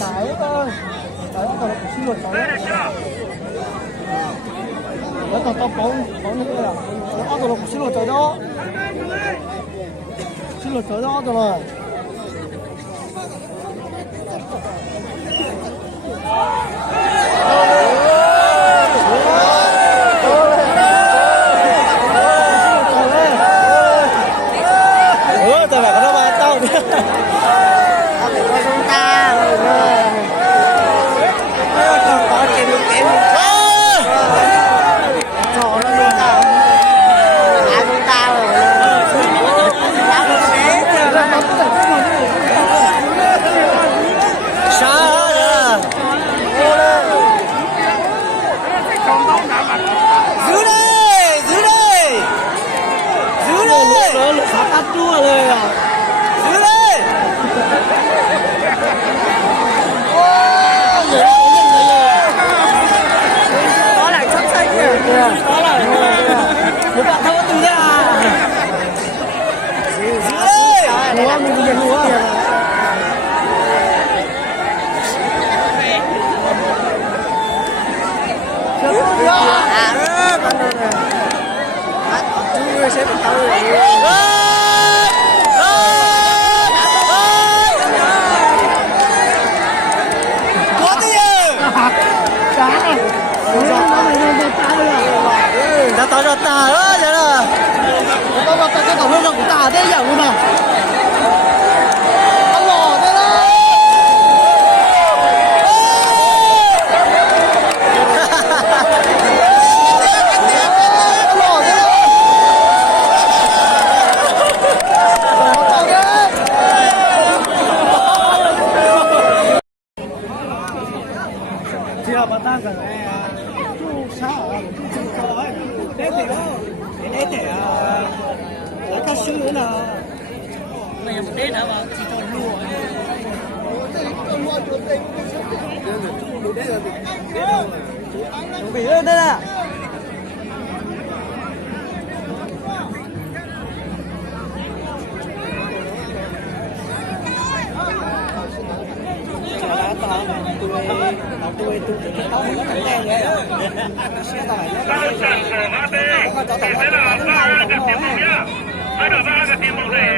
Trái ơi, trái còn là xin lỗi trái. Nó còn tao có những cái là nó còn là xin lỗi trái đó. xin lỗi trái đó rồi. Tôi phải có đâu mà tao đi. Một bạn thắng từ ra. Mua mình đi mua. Sẽ bị tao có tiền cá này đã tao ra tà ơi vậy là tao ra tao còn hơn của tà thế dạng luôn mà ăn lò thế đó chưa mà ta rằng chú sao chú có đấy thì là ca sĩ nữa là mày một đến hả mà chỉ còn lùa bị lên đây à tôi cái tóc nó thẳng đen vậy đó xe tải nó có cho tao nó cái tiếng mông này